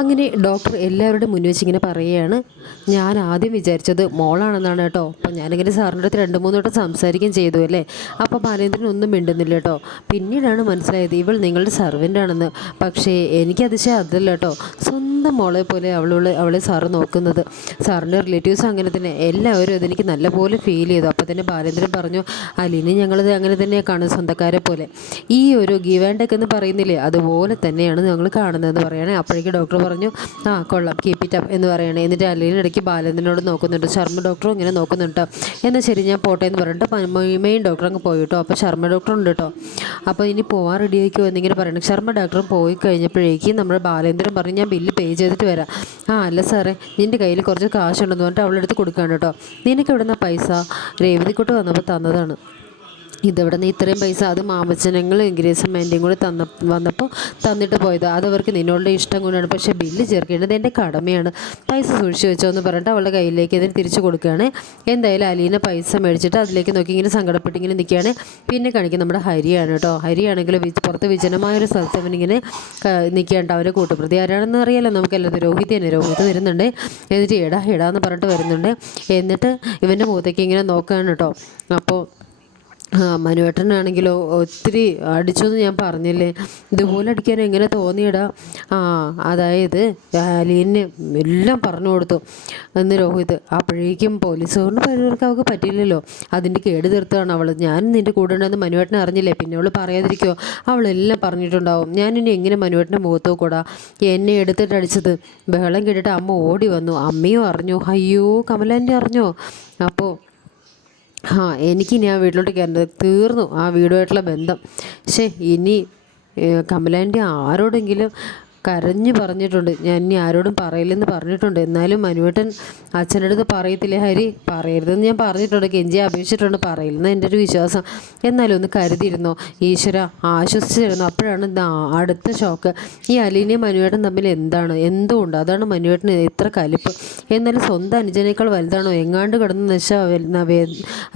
അങ്ങനെ ഡോക്ടർ എല്ലാവരുടെ മുന്നിൽ വെച്ചിങ്ങനെ പറയുകയാണ്. ഞാൻ ആദ്യം വിചാരിച്ചത് മോളാണെന്നാണ് കേട്ടോ. അപ്പം ഞാനിങ്ങനെ സാറിന്റെ അടുത്ത് രണ്ട് മൂന്ന് വട്ടം സംസാരിക്കുകയും ചെയ്തു അല്ലേ? അപ്പോൾ ബാലേന്ദ്രൻ ഒന്നും മിണ്ടുന്നില്ല കേട്ടോ. പിന്നീടാണ് മനസ്സിലായത് ഇവൾ നിങ്ങളുടെ സർവന്റ് ആണെന്ന്. പക്ഷേ എനിക്കതിശയം അതല്ല കേട്ടോ. സ്വന്തം മോളെ പോലെ അവളോട് അവളെ സാറ് നോക്കുന്നത്. സാറിന്റെ റിലേറ്റീവ്സ് അങ്ങനെ തന്നെ. എല്ലാവരും അതെനിക്ക് നല്ലപോലെ ഫീൽ ചെയ്തു. അപ്പോൾ തന്നെ ബാലേന്ദ്രൻ പറഞ്ഞു അലീനെ ഞങ്ങളത് അങ്ങനെ തന്നെ കാണും സ്വന്തക്കാരെ പോലെ. ഈ ഒരു ഗീവാൻഡൊക്കെ എന്ന് പറയുന്നില്ലേ അതുപോലെ തന്നെയാണ് ഞങ്ങൾ കാണുന്നതെന്ന് പറയുകയാണെങ്കിൽ അപ്പോഴേക്ക് ഡോക്ടർ പറഞ്ഞു ആ കൊള്ളാം കീപ്പ് ഇറ്റ് അപ്പ് എന്ന് പറയണേ. എന്നിട്ട് അലീന ഇടയ്ക്ക് ബാലേന്ദ്രനോട് നോക്കുന്നുണ്ട്. ശർമ്മ ഡോക്ടറും ഇങ്ങനെ നോക്കുന്നുണ്ട് എന്നാൽ ശരി ഞാൻ പോട്ടെ എന്ന് പറഞ്ഞിട്ട് മെയിൻ ഡോക്ടർ അങ്ങ് പോയി കേട്ടോ അപ്പോൾ ശർമ്മ ഡോക്ടർ ഉണ്ട് കേട്ടോ അപ്പോൾ ഇനി പോകാൻ റെഡി ആയിക്കോ എന്നിങ്ങനെ പറയണം. ശർമ്മ ഡോക്ടർ പോയി കഴിഞ്ഞപ്പോഴേക്കും നമ്മുടെ ബാലേന്ദ്രൻ പറഞ്ഞ് ഞാൻ ബില്ല് പേ ചെയ്തിട്ട് വരാം. ആ അല്ല സാറേ നിന്റെ കയ്യിൽ കുറച്ച് കാശുണ്ടെന്ന് പറഞ്ഞിട്ട് അവളെടുത്ത് കൊടുക്കുകയാണ് കേട്ടോ നിനക്ക് എവിടുന്ന പൈസ? രേവതിക്കുട്ട് വന്നപ്പോൾ തന്നതാണ്. ഇതെവിടെ നിന്ന് ഇത്രയും പൈസ അത് മാമച്ചനങ്ങൾ എൻഗേജ്മെന്റും കൂടി തന്ന വന്നപ്പോൾ തന്നിട്ട് പോയത്. അതവർക്ക് നിന്നോടുള്ള ഇഷ്ടം കൊണ്ടാണ്. പക്ഷേ ബില്ല് ചേർക്കേണ്ടത് എന്റെ കടമയാണ്. പൈസ സൂക്ഷിച്ച് വെച്ചോ എന്ന് പറഞ്ഞിട്ട് അവളുടെ കയ്യിലേക്ക് അതിന് തിരിച്ചു കൊടുക്കുകയാണ്. എന്തായാലും അലീനെ പൈസ മേടിച്ചിട്ട് അതിലേക്ക് നോക്കി ഇങ്ങനെ സങ്കടപ്പെട്ട് ഇങ്ങനെ നിൽക്കുകയാണ്. പിന്നെ കാണിക്കും നമ്മുടെ ഹരിയാണ് കേട്ടോ. ഹരിയാണെങ്കിൽ പുറത്ത് വിജനമായ ഒരു സ്ഥലത്ത് അവനിങ്ങനെ നിൽക്കുകയാണ് അവരെ കൂട്ടുപ്രതി. ആരാണെന്ന് അറിയാലോ നമുക്കെല്ലാം രോഹിത് തന്നെ. രോഹിത് വരുന്നുണ്ട്. എന്നിട്ട് എടാ എടാ എന്ന് പറഞ്ഞിട്ട് വരുന്നുണ്ട്. എന്നിട്ട് ഇവന്റെ മുഖത്തേക്ക് ഇങ്ങനെ നോക്കുകയാണ് കേട്ടോ. അപ്പോൾ മനുവേട്ടനാണെങ്കിലോ ഒത്തിരി അടിച്ചെന്ന് ഞാൻ പറഞ്ഞില്ലേ? ഇതുപോലെ അടിക്കാൻ എങ്ങനെ തോന്നിയടാ? ആ അതായത് അലീനെ എല്ലാം പറഞ്ഞു കൊടുത്തു. എന്ന് രോഹിത് അപ്പോഴേക്കും പോലീസുകാരന് പരിവർക്ക് അവൾക്ക് പറ്റിയില്ലല്ലോ. അതിന്റെ കേട് തീർത്താണ് അവൾ ഞാൻ നിന്റെ കൂടെ ഉണ്ടെന്ന് മനുവേട്ടനെ അറിഞ്ഞില്ലേ? പിന്നെ അവൾ പറയാതിരിക്കുമോ അവളെല്ലാം പറഞ്ഞിട്ടുണ്ടാവും. ഞാൻ ഇനി എങ്ങനെ മനുവേട്ടന്റെ മുഖത്തോ കൂടാ എന്നെ എടുത്തിട്ട് അടിച്ചത്. ബഹളം കേട്ടിട്ട് അമ്മ ഓടി വന്നു. അമ്മയും അറിഞ്ഞു. അയ്യോ കമലാന്റെ അറിഞ്ഞോ? അപ്പോൾ ആ എനിക്കിനി ആ വീട്ടിലോട്ട് കയറേണ്ടത് തീർന്നു ആ വീടുമായിട്ടുള്ള ബന്ധം. പക്ഷേ ഇനി കമലാന്റെ ആരോടെങ്കിലും കരഞ്ഞു പറഞ്ഞിട്ടുണ്ട്. ഞാൻ ഇനി ആരോടും പറയില്ലെന്ന് പറഞ്ഞിട്ടുണ്ട്. എന്നാലും മനുവേട്ടൻ അച്ഛന്റെ അടുത്ത് പറയത്തില്ലേ ഹരി? പറയരുതെന്ന് ഞാൻ പറഞ്ഞിട്ടുണ്ട്. കെഞ്ചി അപേക്ഷിച്ചിട്ടുണ്ട്. പറയില്ലെന്ന് എന്റെ ഒരു വിശ്വാസം. എന്നാലും ഒന്ന് കരുതിയിരുന്നോ? ഈശ്വര ആശ്വസിച്ചിരുന്നു? അപ്പോഴാണ് അടുത്ത ഷോക്ക്. ഈ അലീനയും മനുവേട്ടൻ തമ്മിൽ എന്താണ്? എന്തോ ഉണ്ട് അതാണ് മനുവേട്ടന് ഇത്ര കലിപ്പ്. എന്നാലും സ്വന്തം അനുജനേക്കാൾ വലുതാണോ? എങ്ങാണ്ട് കിടന്ന് നശ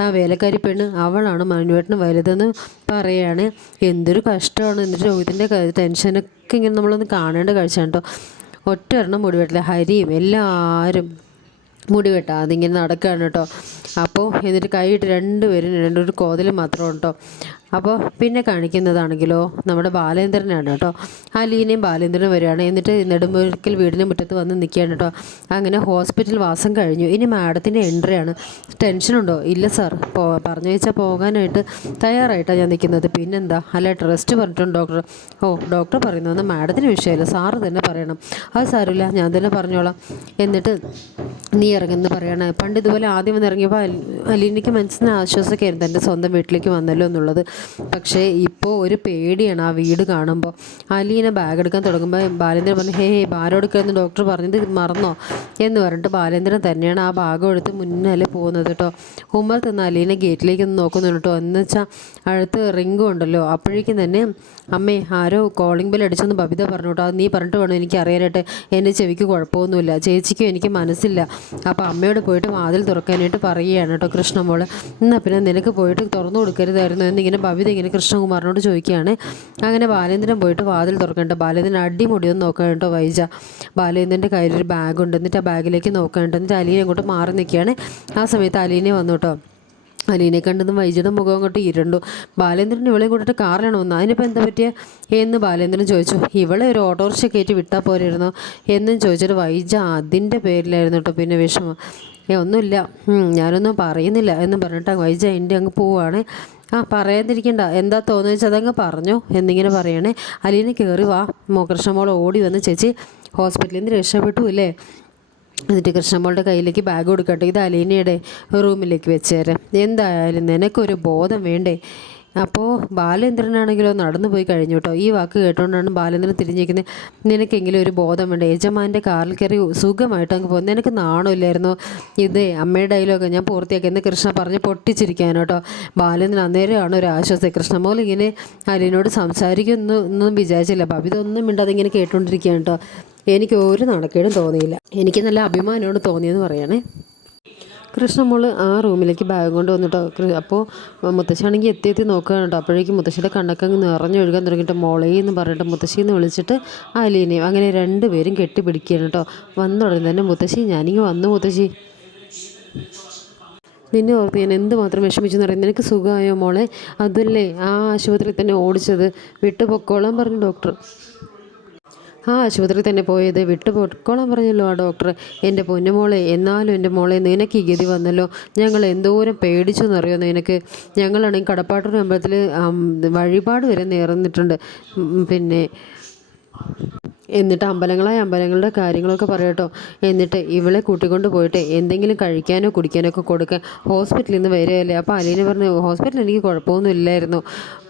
ആ വേലക്കാരി പെണ്ണ് അവളാണ് മനുവേട്ടന് വലുതെന്ന് പറയുകയാണ് എന്തൊരു കഷ്ടമാണ്. എന്നിട്ട് രോഹിത്തിന്റെ ടെൻഷനൊക്കെ ഇങ്ങനെ നമ്മളൊന്ന് കാണേണ്ട കഴിച്ചാണ് കേട്ടോ. ഒറ്റ ഒരെണ്ണം മുടിവെട്ടില്ല ഹരിയും എല്ലാവരും മുടി വെട്ടാ അതിങ്ങനെ നടക്കുകയാണ് കേട്ടോ. അപ്പോൾ എന്നിട്ട് കൈയിട്ട് രണ്ടുപേരും രണ്ടൊരു കോതിൽ മാത്രം കേട്ടോ. അപ്പോൾ പിന്നെ കാണിക്കുന്നതാണെങ്കിലോ നമ്മുടെ ബാലേന്ദ്രനാണ് കേട്ടോ. അലീനയും ബാലേന്ദ്രനും വരികയാണ്. എന്നിട്ട് നെടുമ്പൊരിക്കൽ വീടിന് മുറ്റത്ത് വന്ന് നിൽക്കുകയാണ് കേട്ടോ. അങ്ങനെ ഹോസ്പിറ്റൽ വാസം കഴിഞ്ഞു. ഇനി മാഡത്തിന്റെ എൻട്രിയാണ് ടെൻഷനുണ്ടോ ഇല്ല സാർ. പോ പറഞ്ഞു വെച്ചാൽ പോകാനായിട്ട് തയ്യാറായിട്ടാണ് ഞാൻ നിൽക്കുന്നത്. പിന്നെന്താ? അല്ല ട്രസ്റ്റ് പറഞ്ഞിട്ടുണ്ട് ഡോക്ടർ. ഓ ഡോക്ടർ പറയുന്നത് മാഡത്തിന് വിഷയമില്ല സാറ് തന്നെ പറയണം. അത് സാരമില്ല ഞാൻ തന്നെ പറഞ്ഞോളാം. എന്നിട്ട് നീ ഇറങ്ങുന്നു പറയണേ. പണ്ട് ഇതുപോലെ ആദ്യം വന്ന് ഇറങ്ങിയപ്പോൾ അലീനയ്ക്ക് മനസ്സിന് ആശ്വാസമൊക്കെ ആയിരുന്നു എന്റെ സ്വന്തം വീട്ടിലേക്ക് വന്നല്ലോ എന്നുള്ളത്. പക്ഷേ ഇപ്പോൾ ഒരു പേടിയാണ് ആ വീട് കാണുമ്പോൾ അലീന ബാഗ് എടുക്കാൻ തുടങ്ങുമ്പോൾ ബാലേന്ദ്രൻ പറഞ്ഞു ഹേ ഹേ ബാരം എടുക്കണമെന്ന് ഡോക്ടർ പറഞ്ഞത് മറന്നോ? എന്ന് പറഞ്ഞിട്ട് ബാലേന്ദ്രൻ തന്നെയാണ് ആ ഭാഗം എടുത്ത് മുന്നേ പോകുന്നത് കേട്ടോ ഉമ്മർ തന്ന അലീന ഗേറ്റിലേക്ക് ഒന്ന് നോക്കുന്നുണ്ട് കേട്ടോ എന്ന് വെച്ചാൽ അടുത്ത് റിങ്കും ഉണ്ടല്ലോ. അപ്പോഴേക്കും തന്നെ അമ്മേ ആരോ കോളിംഗ് ബെൽ അടിച്ചെന്ന് ബബിത പറഞ്ഞു കേട്ടോ നീ പറഞ്ഞിട്ട് വേണം എനിക്ക് അറിയാനായിട്ട്. എന്റെ ചെവിക്ക് കുഴപ്പമൊന്നുമില്ല. ചേച്ചിക്കും എനിക്ക് മനസ്സില്ല. അപ്പോൾ അമ്മയോട് പോയിട്ട് വാതിൽ തുറക്കാനായിട്ട് പറയുകയാണ് കേട്ടോ കൃഷ്ണമോൾ എന്നാൽ പിന്നെ നിനക്ക് പോയിട്ട് തുറന്നു കൊടുക്കരുതായിരുന്നു എന്നിങ്ങനെ ബബിത ഇങ്ങനെ കൃഷ്ണകുമാറിനോട് ചോദിക്കുകയാണ്. അങ്ങനെ ബാലേന്ദ്രൻ പോയിട്ട് വാതിൽ തുറക്കണ്ട ബാലേന്ദ്രൻ അടിമുടിയൊന്നും നോക്കാൻ കേട്ടോ വൈജ. ബാലേന്ദ്രന്റെ കയ്യിലൊരു ബാഗുണ്ട് എന്നിട്ട് ആ ബാഗിലേക്ക് കേട്ടോ. എന്നിട്ട് അലീനെ അങ്ങോട്ട് മാറി നിൽക്കുകയാണ്. ആ സമയത്ത് അലീനെ വന്നു കേട്ടോ. അലീനെ കണ്ടതും വൈജയുടെ മുഖം അങ്ങോട്ട് ഇരുണ്ടു. ബാലേന്ദ്രൻ ഇവളെ കൂട്ടിട്ട് കാറിലാണ് വന്നത്. അതിനിപ്പോൾ എന്താ പറ്റിയ? എന്ന് ബാലേന്ദ്രൻ ചോദിച്ചു. ഇവളെ ഒരു ഓട്ടോറിക്ഷ കയറ്റി വിട്ടാൽ പോരായിരുന്നോ? എന്നും ചോദിച്ചിട്ട് വൈജ അതിന്റെ പേരിലായിരുന്നു കേട്ടോ പിന്നെ വിഷമം. ഏ ഒന്നുമില്ല. ഞാനൊന്നും പറയുന്നില്ല എന്ന് പറഞ്ഞിട്ട് വൈജ എന്റെ അങ്ങ് പോവുകയാണ് ആ പറയാതിരിക്കണ്ട. എന്താ തോന്നുന്നു വെച്ചാൽ അതങ്ങ് പറഞ്ഞു എന്നിങ്ങനെ പറയണേ. അലീനെ കയറി വാ. മോ കൃഷ്ണമോൾ ഓടി വന്ന് ചേച്ചി ഹോസ്പിറ്റലിൽ നിന്ന് രക്ഷപ്പെട്ടു അല്ലേ? എന്നിട്ട് കൃഷ്ണമ്മളുടെ കയ്യിലേക്ക് ബാഗ് കൊടുക്കട്ടെ. ഇത് അലീനയുടെ റൂമിലേക്ക് വെച്ചേരെ. എന്തായാലും നിനക്കൊരു ബോധം വേണ്ടേ? അപ്പോൾ ബാലേന്ദ്രനാണെങ്കിലോ നടന്നു പോയി കഴിഞ്ഞു കേട്ടോ. ഈ വാക്ക് കേട്ടുകൊണ്ടാണ് ബാലേന്ദ്രൻ തിരിഞ്ഞിരിക്കുന്നത് നിനക്കെങ്കിലും ഒരു ബോധം വേണ്ട? യജമാന്റെ കാറിൽ കയറി സുഖമായിട്ട് അങ്ങ് പോകും നിനക്ക് നാണമില്ലായിരുന്നു ഇതേ അമ്മയുടെ ഡയലോഗ് ഞാൻ പൂർത്തിയാക്കി. എന്ന് കൃഷ്ണ പറഞ്ഞ് പൊട്ടിച്ചിരിക്കാൻ കേട്ടോ. ബാലേന്ദ്രൻ അന്നേരമാണ് ഒരു ആശ്വാസം കൃഷ്ണമോൾ ഇങ്ങനെ അലിനോട് സംസാരിക്കുന്നു ഒന്നും വിചാരിച്ചില്ല. അപ്പോൾ ഇതൊന്നും മിണ്ടാതെ ഇങ്ങനെ കേട്ടുകൊണ്ടിരിക്കുകയാണ് കേട്ടോ. എനിക്ക് ഒരു നാണക്കേടും തോന്നിയില്ല. എനിക്ക് നല്ല അഭിമാനമാണ് തോന്നിയെന്ന് പറയണേ. കൃഷ്ണമോൾ ആ റൂമിലേക്ക് ബാഗ് കൊണ്ട് വന്നിട്ടോ. അപ്പോൾ മുത്തശ്ശിയാണെങ്കിൽ എത്തി എത്തി നോക്കുകയാണ് കേട്ടോ അപ്പോഴേക്കും മുത്തശ്ശിയുടെ കണ്ണൊക്കെ അങ്ങ് നിറഞ്ഞൊഴുകാൻ തുടങ്ങിയിട്ട് മോളേ എന്ന് പറഞ്ഞിട്ട് മുത്തശ്ശിന്ന് വിളിച്ചിട്ട് അലീനയും അങ്ങനെ രണ്ടുപേരും കെട്ടിപ്പിടിക്കുകയാണ് കേട്ടോ വന്ന ഉടനെ തന്നെ മുത്തശ്ശി ഞാനിങ്ങ് വന്നു മുത്തശ്ശി. നിന്നെ ഓർത്ത് ഞാൻ എന്തുമാത്രം വിഷമിച്ചെന്ന് പറയുന്നത് നിനക്ക് സുഖമായോ മോളെ? അതല്ലേ ആ ആശുപത്രിയിൽ തന്നെ ഓടിച്ചത്. വിട്ടുപൊക്കോളാം പറഞ്ഞു ഡോക്ടർ. ആ ആശുപത്രിയിൽ തന്നെ പോയത് വിട്ടു പൊക്കോളാൻ പറഞ്ഞല്ലോ ആ ഡോക്ടർ എന്റെ പൊന്നുമോളെ എന്നാലും എന്റെ മോളെ നിനക്ക് ഈ ഗതി വന്നല്ലോ. ഞങ്ങൾ എന്തോരം പേടിച്ചു എന്നറിയോ നിനക്ക്? ഞങ്ങളാണെങ്കിൽ കടപ്പാട്ടൂർ അമ്പലത്തിൽ വഴിപാട് വരെ നേർന്നിട്ടുണ്ട്. പിന്നെ എന്നിട്ട് അമ്പലങ്ങളായ അമ്പലങ്ങളുടെ കാര്യങ്ങളൊക്കെ പറയട്ടോ എന്നിട്ട് ഇവളെ കൂട്ടിക്കൊണ്ട് പോയിട്ട് എന്തെങ്കിലും കഴിക്കാനോ കുടിക്കാനോ ഒക്കെ കൊടുക്കാൻ ഹോസ്പിറ്റലിൽ നിന്ന് വരികയല്ലേ. അപ്പോൾ അലീന പറഞ്ഞു ഹോസ്പിറ്റലിൽ എനിക്ക് കുഴപ്പമൊന്നും ഇല്ലായിരുന്നു.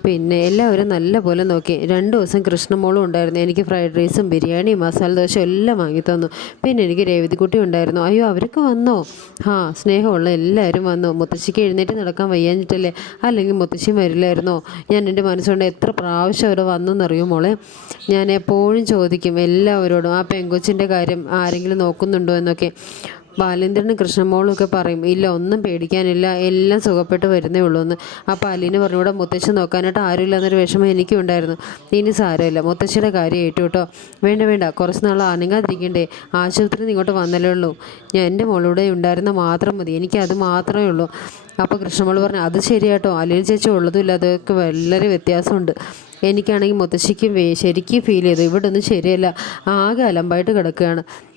പിന്നെ എല്ലാവരും നല്ല പോലെ നോക്കി. രണ്ട് ദിവസം കൃഷ്ണമോളും ഉണ്ടായിരുന്നു. എനിക്ക് ഫ്രൈഡ് റൈസും ബിരിയാണി മസാല ദോശ എല്ലാം വാങ്ങി തന്നു. പിന്നെ എനിക്ക് രേവതിക്കുട്ടി ഉണ്ടായിരുന്നു. അയ്യോ അവരൊക്കെ വന്നോ? ആ സ്നേഹമുള്ള എല്ലാവരും വന്നു. മുത്തശ്ശിക്ക് എഴുന്നേറ്റ് നടക്കാൻ വയ്യാഞ്ഞിട്ടല്ലേ? അല്ലെങ്കിൽ മുത്തശ്ശി വരില്ലായിരുന്നോ? ഞാൻ എന്റെ മനസ്സുകൊണ്ട് എത്ര പ്രാവശ്യം അവരെ വന്നെന്നറിയോ മോളെ? ഞാൻ എപ്പോഴും ചോദിക്കും. എല്ലാവരോടും ആ പെങ്കൊച്ചിന്റെ കാര്യം ആരെങ്കിലും നോക്കുന്നുണ്ടോ എന്നൊക്കെ ബാലേന്ദ്രനും കൃഷ്ണമോളും ഒക്കെ പറയും ഇല്ല ഒന്നും പേടിക്കാനില്ല എല്ലാം സുഖപ്പെട്ട് വരുന്നേ ഉള്ളൂ എന്ന്. അപ്പോൾ അലീന ഇവിടെ മുത്തശ്ശൻ നോക്കാനായിട്ട് ആരുമില്ല എന്നൊരു വിഷമം എനിക്കും ഉണ്ടായിരുന്നു. ഇനി സാരമില്ല. മുത്തശ്ശിയുടെ കാര്യം ഏറ്റു കേട്ടോ. വേണ്ട വേണ്ട. കുറച്ച് നാൾ അനങ്ങാതിരിക്കണ്ടേ. ആശുപത്രിയിൽ ഇങ്ങോട്ട് വന്നല്ലേ ഉള്ളൂ. ഞാൻ എന്റെ മോളൂടെ ഉണ്ടായിരുന്ന മാത്രം മതി. എനിക്ക് അത് മാത്രമേ ഉള്ളൂ. അപ്പോൾ കൃഷ്ണമോൾ പറഞ്ഞു അത് ശരിയാട്ടോ അലീന ചേച്ചി ഉള്ളതുമില്ല അതൊക്കെ വളരെ വ്യത്യാസമുണ്ട്. എനിക്കാണെങ്കിൽ മുത്തശ്ശിക്കും ശരിക്കും ഫീൽ ചെയ്തു. ഇവിടെ ഒന്നും ശരിയല്ല. ആകെ അലമ്പായിട്ട് കിടക്കുകയാണ്.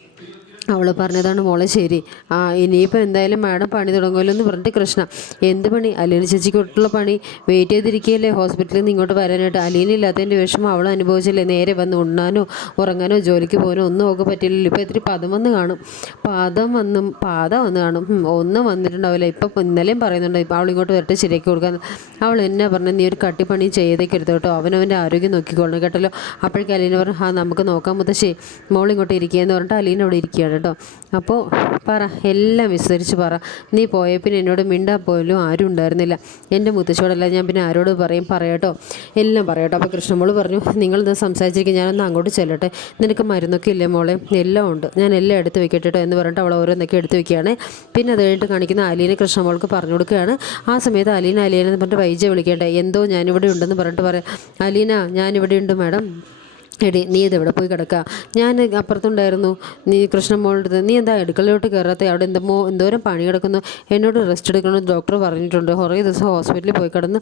അവൾ പറഞ്ഞതാണ് മോളെ ശരി. ആ ഇനിയിപ്പോൾ എന്തായാലും മാഡം പണി തുടങ്ങുമല്ലോ എന്ന് പറഞ്ഞിട്ട് കൃഷ്ണ. എന്ത് പണി? അലീന ചേച്ചിക്കൊട്ടുള്ള പണി. വെയിറ്റ് ചെയ്തിരിക്കുകയല്ലേ ഹോസ്പിറ്റലിൽ നിന്ന് ഇങ്ങോട്ട് വരാനായിട്ട്. അലീനില്ലാത്തതിന്റെ വിഷമം അവൾ അനുഭവിച്ചില്ലേ? നേരെ വന്ന് ഉണ്ണാനോ ഉറങ്ങാനോ ജോലിക്ക് പോകാനോ ഒന്നും ഒക്കെ പറ്റില്ലല്ലോ. ഇപ്പോൾ ഇത്തിരി പദം വന്ന് കാണും. പാദം വന്നും പാത വന്ന് കാണും. ഒന്നും വന്നിട്ടുണ്ടാവില്ല. ഇപ്പം ഇന്നലെയും പറയുന്നുണ്ട് ഇപ്പം അവൾ ഇങ്ങോട്ട് വരട്ടെ ശരിയാക്കി കൊടുക്കാൻ അവൾ എന്നാ പറഞ്ഞു നീ ഒരു കട്ടിപ്പണി ചെയ്തേക്കരുത് കേട്ടോ. അവനവന്റെ ആരോഗ്യം നോക്കിക്കോളണം കേട്ടല്ലോ. അപ്പോഴേക്കും അലീന പറഞ്ഞു ആ നമുക്ക് നോക്കാൻ മുത്തശ്ശേ. മോൾ ഇങ്ങോട്ട് ഇരിക്കുക എന്ന് പറഞ്ഞിട്ട് അലീന അവിടെ ഇരിക്കുകയാണ്. കേട്ടോ. അപ്പോൾ പറ എല്ലാം വിസ്തരിച്ച് പറ. നീ പോയ പിന്നെ എന്നോട് മിണ്ടാ പോലും ആരും ഉണ്ടായിരുന്നില്ല. എന്റെ മുത്തശ്ശോടല്ല ഞാൻ പിന്നെ ആരോട് പറയും? പറയാട്ടോ എല്ലാം പറയാട്ടോ അപ്പോൾ കൃഷ്ണമോൾ പറഞ്ഞു നിങ്ങളിത് സംസാരിച്ചിരിക്കും ഞാനൊന്ന് അങ്ങോട്ട് ചെല്ലട്ടെ. നിനക്ക് മരുന്നൊക്കെ ഇല്ലേ മോളെ? എല്ലാം ഉണ്ട്. ഞാൻ എല്ലാം എടുത്ത് വെക്കട്ടെ കേട്ടോ എന്ന് പറഞ്ഞിട്ട് അവൾ ഓരോന്നൊക്കെ എടുത്ത് വെക്കുകയാണ്. പിന്നെ അത് കഴിഞ്ഞിട്ട് കാണിക്കുന്ന അലീനെ കൃഷ്ണമോൾക്ക് പറഞ്ഞു കൊടുക്കുകയാണ്. ആ സമയത്ത് അലീന അലീന എന്ന് പറഞ്ഞിട്ട് വൈജ വിളിക്കേണ്ടേ? എന്തോ ഞാനിവിടെ ഉണ്ടെന്ന് പറഞ്ഞിട്ട് പറയാം. അലീന ഞാനിവിടെ ഉണ്ട് മാഡം. എടി നീ ഇതെവിടെ പോയി കിടക്കുക ഞാൻ അപ്പുറത്തുണ്ടായിരുന്നു. നീ കൃഷ്ണമോളുടെ നീ എന്താ അടുക്കളയിലോട്ട് കയറാത്ത? അവിടെ എന്തോ എന്തോരം പണി കിടക്കുന്നു? എന്നോട് റെസ്റ്റ് എടുക്കണമെന്ന് ഡോക്ടർ പറഞ്ഞിട്ടുണ്ട്. കുറേ ദിവസം ഹോസ്പിറ്റലിൽ പോയി കിടന്ന്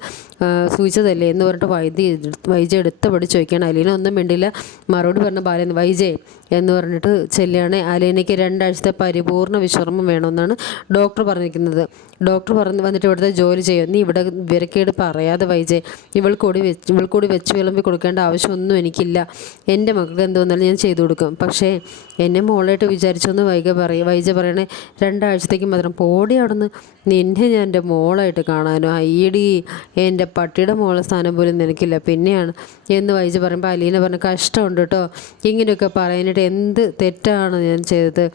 സൂചിച്ചതല്ലേ എന്ന് പറഞ്ഞിട്ട് വൈദ്യ വൈജ എടുത്ത് പടി ചോദിക്കുകയാണ്. അലീന ഒന്നും വേണ്ടിയില്ല മറുപടി പറഞ്ഞ ബാലൻ വൈജയ് എന്ന് പറഞ്ഞിട്ട് ചെല്ലുകയാണ്. അലീനയ്ക്ക് രണ്ടാഴ്ചത്തെ പരിപൂർണ വിശ്രമം വേണമെന്നാണ് ഡോക്ടർ പറഞ്ഞിരിക്കുന്നത്. ഡോക്ടർ പറഞ്ഞ് വന്നിട്ട് ഇവിടുത്തെ ജോലി ചെയ്യും? നീ ഇവിടെ വിരക്കേട് പറയാതെ വൈജയ് ഇവൾക്കൂടി വെച്ച് ഇവൾക്കൂടി വെച്ച് വിളമ്പി കൊടുക്കേണ്ട ആവശ്യമൊന്നും എനിക്കില്ല. എന്റെ മക്കൾക്ക് എന്ത് വന്നാലും ഞാൻ ചെയ്തു കൊടുക്കും. പക്ഷേ എന്നെ മോളായിട്ട് വിചാരിച്ചൊന്ന് വൈക പറയും വൈജ പറയണേ രണ്ടാഴ്ചത്തേക്ക് മാത്രം പോടി അവിടുന്ന് നിന്നെ ഞാൻ എന്റെ മോളായിട്ട് കാണാനോ? അയ്യടി എന്റെ പട്ടിയുടെ മോളെ സ്ഥാനം പോലും നിനക്കില്ല. പിന്നെയാണ് എന്ന് വൈജ പറയുമ്പോൾ അലീന പറഞ്ഞ കഷ്ടമുണ്ട് കേട്ടോ. ഇങ്ങനെയൊക്കെ പറയാനായിട്ട് എന്ത് തെറ്റാണ് ഞാൻ ചെയ്തത്?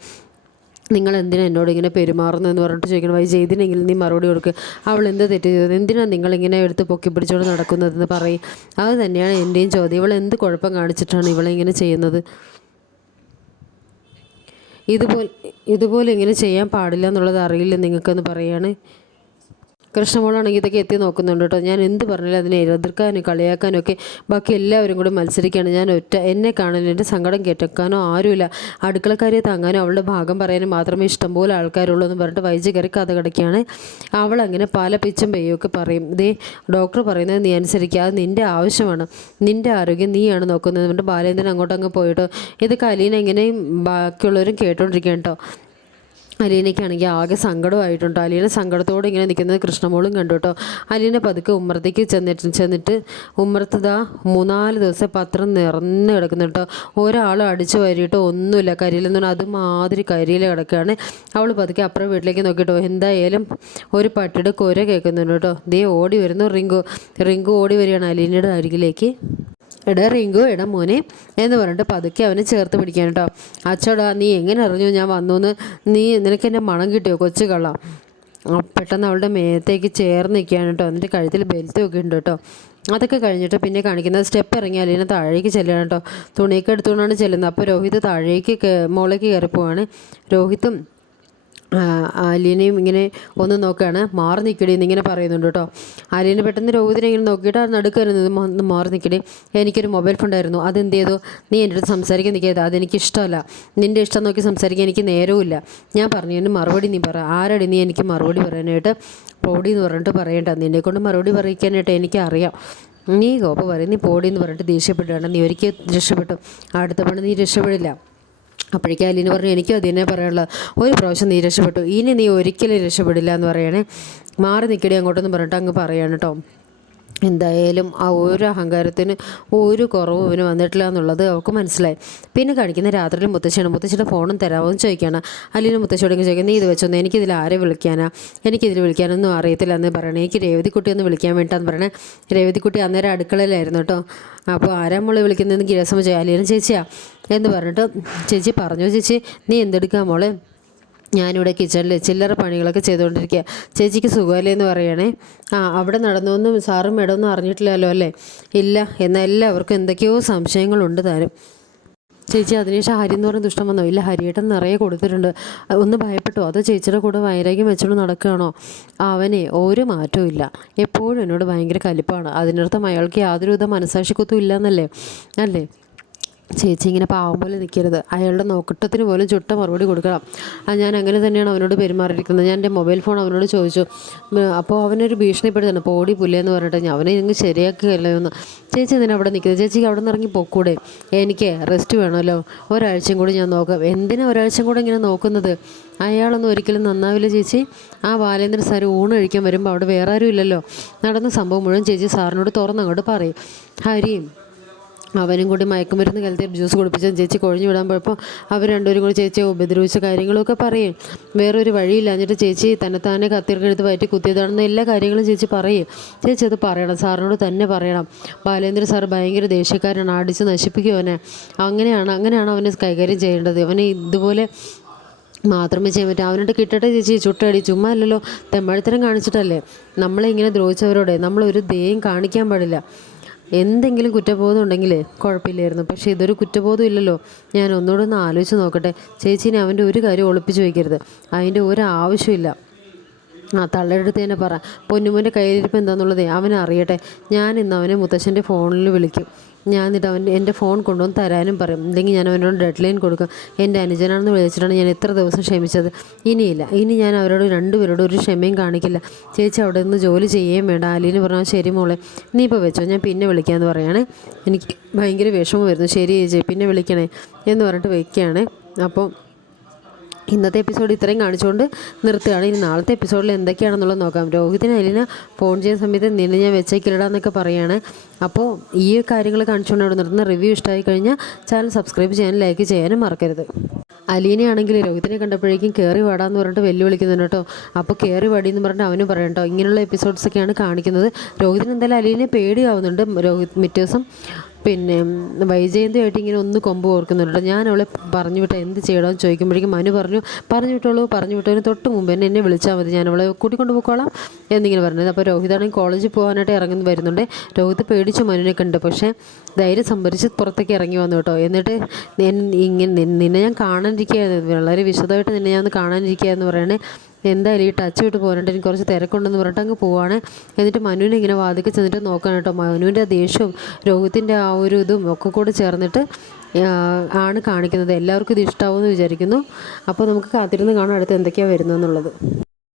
നിങ്ങൾ എന്തിനാ എന്നോട് ഇങ്ങനെ പെരുമാറുന്നു എന്ന് പറഞ്ഞിട്ട് ചോദിക്കണം വൈ ചെയ്തിനെങ്കിൽ നീ മറുപടി കൊടുക്കുക അവൾ എന്ത് തെറ്റ് ചെയ്തത് എന്തിനാണ് നിങ്ങളിങ്ങനെ എടുത്ത് പൊക്കി പിടിച്ചോണ്ട് നടക്കുന്നതെന്ന് പറയും. അത് തന്നെയാണ് എന്റെയും ചോദ്യം. ഇവൾ എന്ത് കുഴപ്പം കാണിച്ചിട്ടാണ് ഇവളെ ഇങ്ങനെ ചെയ്യുന്നത്? ഇതുപോലെ ഇതുപോലെ ഇങ്ങനെ ചെയ്യാൻ പാടില്ല എന്നുള്ളത് അറിയില്ല നിങ്ങൾക്കെന്ന് പറയാണ്. കൃഷ്ണമോളാണെങ്കിൽ ഇതൊക്കെ എത്തി നോക്കുന്നുണ്ട് കേട്ടോ. ഞാൻ എന്ത് പറഞ്ഞാലും അതിനെ എതിർക്കാനും കളിയാക്കാനും ഒക്കെ ബാക്കി എല്ലാവരും കൂടെ മത്സരിക്കുകയാണ്. ഞാൻ ഒറ്റ എന്നെ കാണാനും എന്റെ സങ്കടം കേട്ടേക്കാനോ ആരുമില്ല. അടുക്കളക്കാരെ താങ്ങാനോ അവളുടെ ഭാഗം പറയാനും മാത്രമേ ഇഷ്ടംപോലെ ആൾക്കാരുള്ളൂ എന്ന് പറഞ്ഞിട്ട് വൈദ്യ കയറി കഥ കിടക്കുകയാണ്. അവളങ്ങനെ പല പിച്ചും പെയ്യൊക്കെ പറയും. ഇതേ ഡോക്ടർ പറയുന്നത് നീ അനുസരിക്കുക. അത് നിന്റെ ആവശ്യമാണ്. നിന്റെ ആരോഗ്യം നീയാണ് നോക്കുന്നത്. എന്ന് പറഞ്ഞിട്ട് ബാലേന്ദ്രൻ അങ്ങോട്ടങ്ങ് പോയിട്ടോ ഇത് അലീന എങ്ങനെയും ബാക്കിയുള്ളവരും കേട്ടോണ്ടിരിക്കുകയാണ് കേട്ടോ. അലീനയ്ക്കാണെങ്കിൽ ആകെ സങ്കടമായിട്ടുണ്ട് അലീന സങ്കടത്തോടെ ഇങ്ങനെ നിൽക്കുന്നത് കൃഷ്ണമോളും കണ്ടു കേട്ടോ. അലീന പതുക്കെ ഉമ്മറത്തേക്ക് ചെന്നിട്ട് ചെന്നിട്ട് ഉമ്മറത്ത് ദാ മൂന്നാൽ ദിവസം പത്രം നിറഞ്ഞു കിടക്കുന്നു കേട്ടോ. ഒരാൾ അടിച്ചു വരിട്ടോ ഒന്നുമില്ല. കരിയിലെന്ന് അതുമാതിരി കരിയിൽ കിടക്കുകയാണ്. അവൾ പതുക്കെ അപ്പുറം വീട്ടിലേക്ക് നോക്കിയിട്ടോ എന്തായാലും ഒരു പട്ടിയുടെ കുര കേൾക്കുന്നുണ്ട് കേട്ടോ. ദേ ഓടി വരുന്നു റിങ്കു. റിങ്കു ഓടി വരികയാണ് അലീനയുടെ അരികിലേക്ക്. എടാ റിങ്കു എടാ മോനെ എന്ന് പറഞ്ഞിട്ട് പതുക്കെ അവനെ ചേർത്ത് പിടിക്കാൻ കേട്ടോ അച്ചോടാ നീ എങ്ങനെ അറിഞ്ഞു ഞാൻ വന്നു എന്ന് നീ നിനക്ക് എന്റെ മണം കിട്ടിയോ കൊച്ചു കള്ള? പെട്ടെന്ന് അവളുടെ മേത്തേക്ക് ചേർന്ന് നിൽക്കുകയാണ് കേട്ടോ എന്നിട്ട് കഴുത്തിൽ ബെൽറ്റ് ഒക്കെ ഉണ്ട് കേട്ടോ അതൊക്കെ കഴിഞ്ഞിട്ട് പിന്നെ കാണിക്കുന്നത് സ്റ്റെപ്പ് ഇറങ്ങി അലീന താഴേക്ക് ചെല്ലുകയാണ് കേട്ടോ തുണിയൊക്കെ എടുത്തുകൊണ്ടാണ് ചെല്ലുന്നത്. അപ്പോൾ രോഹിത് താഴേക്ക് മുകളിലേക്ക് കയറി പോവാണ് രോഹിത്തും ആലിയനെയും ഇങ്ങനെ ഒന്ന് നോക്കുകയാണ് മാറി നിൽക്കടി എന്നിങ്ങനെ പറയുന്നുണ്ട് കേട്ടോ. ആലിയനെ പെട്ടെന്ന് രോഹിതിനെ ഇങ്ങനെ നോക്കിയിട്ട് നടുക്കരുന്നത് ഒന്ന് മാറി നിൽക്കടി എനിക്കൊരു മൊബൈൽ ഫോൺ അത് അതെന്ത് ചെയ്തു? നീ എന്റെ അടുത്ത് സംസാരിക്കാൻ നിൽക്കരുത് അതെനിക്ക് ഇഷ്ടമല്ല നിന്റെ ഇഷ്ടം നോക്കി സംസാരിക്കാൻ എനിക്ക് നേരവുമില്ല. ഞാൻ പറഞ്ഞു എന്റെ മറുപടി നീ പറ. ആരടി നീ എനിക്ക് മറുപടി പറയാനായിട്ട് പോടി എന്ന് പറഞ്ഞിട്ട് പറയണ്ട? നിന്നെ കൊണ്ട് മറുപടി പറയിക്കാനായിട്ട് എനിക്കറിയാം. നീ ഗോപ പറയും നീ പോടി എന്ന് പറഞ്ഞിട്ട് ദേഷ്യപ്പെട്ടാണ് നീ ഒരിക്കൽ രക്ഷപ്പെട്ടു. അടുത്ത പണി നീ രക്ഷപ്പെടില്ല. അപ്പോഴേക്കും അലീന പറഞ്ഞു എനിക്കും അത് തന്നെ പറയാനുള്ളത്. ഒരു പ്രാവശ്യം നീ രക്ഷപ്പെട്ടു. ഇനി നീ ഒരിക്കലും രക്ഷപ്പെടില്ല എന്ന് പറയണേ. മാറി നിൽക്കടി അങ്ങോട്ടൊന്നും പറഞ്ഞിട്ട് അങ്ങ് പറയാണ് കേട്ടോ എന്തായാലും ആ ഒരു അഹങ്കാരത്തിന് ഒരു കുറവും ഇവന് വന്നിട്ടില്ല എന്നുള്ളത് അവൾക്ക് മനസ്സിലായി. പിന്നെ കാണിക്കുന്ന രാത്രി മുത്തശ്ശിയാണ്. മുത്തശ്ശിയുടെ ഫോണും തരാമോന്ന് ചോദിക്കുകയാണ്. അല്ലെങ്കിൽ മുത്തശ്ശിയോടെങ്കിൽ ചോദിക്കുന്നത് നീ ഇത് വെച്ചൊന്ന് എനിക്കിതിൽ ആരെ വിളിക്കാനാ? എനിക്കിതിൽ വിളിക്കാനൊന്നും അറിയത്തില്ല എന്ന് പറയണേ. എനിക്ക് രേവതിക്കുട്ടി ഒന്ന് വിളിക്കാൻ വേണ്ടിയിട്ടാന്ന് പറയണേ. രേവതിക്കുട്ടി അന്നേരം അടുക്കളയിലായിരുന്നു കേട്ടോ അപ്പോൾ ആരാ മോളെ വിളിക്കുന്നതെന്ന് ഗിരസമ്മ ചോദിച്ചു. അലീന ചേച്ചിയാ? എന്ന് പറഞ്ഞിട്ട് ചേച്ചി പറഞ്ഞു ചേച്ചി നീ എന്തെടുക്കാൻ മോളെ? ഞാനിവിടെ കിച്ചണിൽ ചില്ലറ പണികളൊക്കെ ചെയ്തുകൊണ്ടിരിക്കുക ചേച്ചിക്ക് സുഖമല്ലേ എന്ന് പറയണേ? ആ അവിടെ നടന്നൊന്നും സാറും മേഡമൊന്നും അറിഞ്ഞിട്ടില്ലല്ലോ അല്ലേ? ഇല്ല എന്നാൽ എല്ലാവർക്കും എന്തൊക്കെയോ സംശയങ്ങളുണ്ട് താനും. ചേച്ചി അതിനുശേഷം ഹരി എന്ന് പറഞ്ഞ ദുഷ്ടം വന്നോ? ഇല്ല ഹരിയേട്ടൻ നിറയെ കൊടുത്തിട്ടുണ്ട്. ഒന്ന് ഭയപ്പെട്ടോ? അതോ ചേച്ചിയുടെ കൂടെ വൈരാഗ്യം വെച്ചുകൊണ്ട് നടക്കുകയാണോ? അവനെ ഒരു മാറ്റവും ഇല്ല. എപ്പോഴും എന്നോട് ഭയങ്കര കലിപ്പാണ്. അതിനർത്ഥം അയാൾക്ക് യാതൊരുവിധ മനസാക്ഷിക്കുത്തും ഇല്ല എന്നല്ലേ അല്ലേ? ചേച്ചി ഇങ്ങനെ പാവം പോലെ നിൽക്കരുത് അയാളുടെ നോക്കട്ടത്തിന് പോലും ചുട്ട മറുപടി കൊടുക്കണം. ആ ഞാൻ അങ്ങനെ തന്നെയാണ് അവനോട് പെരുമാറിയിരിക്കുന്നത്. ഞാൻ എന്റെ മൊബൈൽ ഫോൺ അവനോട് ചോദിച്ചു അപ്പോൾ അവനൊരു ഭീഷണിപ്പെടുത്തുന്നു പോടി പുല്ലേന്ന് പറഞ്ഞിട്ട് ഞാൻ അവനെ ഇങ്ങ് ശരിയാക്കുകയല്ലോ എന്ന്. ചേച്ചി എന്തിനാ അവിടെ നിൽക്കുന്നത്? ചേച്ചിക്ക് അവിടെ നിന്ന് ഇറങ്ങി പൊക്കൂടെ? എനിക്ക് റെസ്റ്റ് വേണമല്ലോ. ഒരാഴ്ചയും കൂടി ഞാൻ നോക്കാം. എന്തിനാ ഒരാഴ്ചയും കൂടെ ഇങ്ങനെ നോക്കുന്നത്? അയാളൊന്നും ഒരിക്കലും നന്നാവില്ല ചേച്ചി. ആ ബാലേന്ദ്രൻ സാർ ഊണ് കഴിക്കാൻ വരുമ്പോൾ അവിടെ വേറെ ആരും ഇല്ലല്ലോ. നടന്ന സംഭവം മുഴുവൻ ചേച്ചി സാറിനോട് തുറന്നങ്ങോട്ട് പറയും. ഹരിയും അവനും കൂടി മയക്കുമരുന്ന് കലർത്തി ജ്യൂസ് കുടിപ്പിച്ച ചേച്ചി കൊഴിഞ്ഞു വിടാൻ പോയപ്പോൾ അവർ രണ്ടുപേരും കൂടി ചേച്ചിയെ ഉപദ്രവിച്ച കാര്യങ്ങളൊക്കെ പറയും. വേറൊരു വഴിയില്ലാഞ്ഞിട്ട് ചേച്ചി തന്നെത്താനെ കത്തിയെടുത്ത് വയറ്റി കുത്തിയതാണെന്ന് എല്ലാ കാര്യങ്ങളും ചേച്ചി പറയും. ചേച്ചി അത് പറയണം. സാറിനോട് തന്നെ പറയണം. ബാലേന്ദ്ര സാർ ഭയങ്കര ദേഷ്യക്കാരനാണ്. അടിച്ച് നശിപ്പിക്കും അവനെ. അങ്ങനെയാണ് അങ്ങനെയാണ് അവനെ കൈകാര്യം ചെയ്യേണ്ടത്. അവനെ ഇതുപോലെ മാത്രമേ ചെയ്യാൻ പറ്റൂ. അവനോട് കിട്ടട്ടെ ചേച്ചി. ചുട്ടടി. ചുമ്മാ അല്ലല്ലോ. തെമ്മഴത്തരം കാണിച്ചിട്ടല്ലേ? നമ്മളെ ഇങ്ങനെ ദ്രോഹിച്ചവരോട് നമ്മൾ ഒരു ദയം കാണിക്കാൻ പാടില്ല. എന്തെങ്കിലും കുറ്റബോധം ഉണ്ടെങ്കിൽ കുഴപ്പമില്ലായിരുന്നു. പക്ഷേ ഇതൊരു കുറ്റബോധം ഇല്ലല്ലോ. ഞാൻ ഒന്നുകൂടെ ഒന്ന് ആലോചിച്ച് നോക്കട്ടെ. ചേച്ചീനെ അവന്റെ ഒരു കാര്യം ഒളിപ്പിച്ച് വയ്ക്കരുത്. അതിന്റെ ഒരു ആവശ്യമില്ല. ആ തള്ളയെടുത്ത് തന്നെ പറ. പൊന്നുമോന്റെ കയ്യിലിരിപ്പ് എന്താണെന്നുള്ളതേ അവൻ അറിയട്ടെ ഞാൻ ഇന്ന് അവനെ മുത്തശ്ശന്റെ ഫോണിൽ വിളിക്കും. ഞാൻ എന്നിട്ട് അവൻ എന്റെ ഫോൺ കൊണ്ടുവന്ന് തരാനും പറയും. അല്ലെങ്കിൽ ഞാൻ അവനോട് ഡെഡ് ലൈൻ കൊടുക്കും. എന്റെ അനുജനാണെന്ന് വിളിച്ചിട്ടാണ് ഞാൻ എത്ര ദിവസം ക്ഷമിച്ചത്. ഇനിയില്ല. ഇനി ഞാൻ അവരോട് രണ്ടുപേരോടും ഒരു ക്ഷമയും കാണിക്കില്ല. ചേച്ചി അവിടെ നിന്ന് ജോലി ചെയ്യുകയും വേണ്ട. അലീന് പറഞ്ഞാൽ ശരി മോളെ. നീ ഇപ്പോൾ വെച്ചോ. ഞാൻ പിന്നെ വിളിക്കാമെന്ന് പറയാണ്. എനിക്ക് ഭയങ്കര വിഷമം വരുന്നു ശരി ചേച്ചി പിന്നെ വിളിക്കണേ എന്ന് പറഞ്ഞിട്ട് വയ്ക്കുകയാണ് അപ്പോൾ ഇന്നത്തെ എപ്പിസോഡ് ഇത്രയും കാണിച്ചുകൊണ്ട് നിർത്തുകയാണ്. ഇനി നാളത്തെ എപ്പിസോഡിൽ എന്തൊക്കെയാണെന്നുള്ളത് നോക്കാം. രോഹിതിന് അലിന ഫോൺ ചെയ്യുന്ന സമയത്ത് നിന്നെ ഞാൻ വെച്ചേക്കില്ലടാന്നൊക്കെ പറയുകയാണ് അപ്പോൾ ഈ കാര്യങ്ങൾ കാണിച്ചുകൊണ്ട് അവിടെ നിർത്തുന്ന റിവ്യൂ ഇഷ്ടമായി കഴിഞ്ഞാൽ ചാനൽ സബ്സ്ക്രൈബ് ചെയ്യാനും ലൈക്ക് ചെയ്യാനും മറക്കരുത്. അലീനയാണെങ്കിൽ രോഹിതിനെ കണ്ടപ്പോഴേക്കും കയറി വാടാന്ന് പറഞ്ഞിട്ട് വെല്ലുവിളിക്കുന്നുണ്ട് കേട്ടോ. അപ്പോൾ കയറി വാടി എന്ന് പറഞ്ഞിട്ട് അവനും പറയാം കേട്ടോ. ഇങ്ങനെയുള്ള എപ്പിസോഡ്സൊക്കെയാണ് കാണിക്കുന്നത്. രോഹിതിന് എന്തായാലും അലീനെ പേടിയാവുന്നുണ്ട്. രോഹിത് ദിവസം പിന്നെ വൈജയന്തിയായിട്ട് ഇങ്ങനെ ഒന്ന് കൊമ്പ് ഓർക്കുന്നുണ്ട് ഞാൻ അവളെ പറഞ്ഞു വിട്ട എന്ത് ചെയ്യണമെന്ന് ചോദിക്കുമ്പോഴേക്കും മനു പറഞ്ഞു പറഞ്ഞു വിട്ടോളൂ പറഞ്ഞു വിട്ടതിന് തൊട്ട് മുമ്പ് തന്നെ എന്നെ വിളിച്ചാൽ മതി. ഞാൻ അവളെ കൂട്ടിക്കൊണ്ട് പോയിക്കോളാം എന്നിങ്ങനെ പറഞ്ഞത്. അപ്പോൾ രോഹിതാണെങ്കിൽ കോളേജിൽ പോകാനായിട്ട് ഇറങ്ങുന്നു വരുന്നുണ്ട്. രോഹിത് പേടിച്ച് മനുവിനെ കണ്ട്. പക്ഷേ ധൈര്യം സംഭരിച്ച് പുറത്തേക്ക് ഇറങ്ങി വന്നു കേട്ടോ. എന്നിട്ട് ഇങ്ങനെ നിന്നെ ഞാൻ കാണാനിരിക്കുകയായിരുന്നു. വളരെ വിശദമായിട്ട് നിന്നെ ഞാൻ ഒന്ന് കാണാനിരിക്കുക എന്ന് പറയണേ. എന്തായാലും ഈ ടച്ച് വിട്ട് പോകാനായിട്ട് എനിക്ക് കുറച്ച് തിരക്കുണ്ടെന്ന് പറഞ്ഞിട്ട് അങ്ങ് പോവാണ്. എന്നിട്ട് മനുവിനെ ഇങ്ങനെ വാതിക്ക് ചെന്നിട്ട് നോക്കാൻ കേട്ടോ. മനുവിന്റെ ദേഷ്യവും രോഗത്തിന്റെ ആ ഒരു ഇതും ഒക്കെ കൂടെ ചേർന്നിട്ട് ആണ് കാണിക്കുന്നത്. എല്ലാവർക്കും ഇത് ഇഷ്ടാവുമെന്ന് വിചാരിക്കുന്നു. അപ്പോൾ നമുക്ക് കാത്തിരുന്ന് കാണാം അടുത്ത് എന്തൊക്കെയാണ് വരുന്നതെന്നുള്ളത്.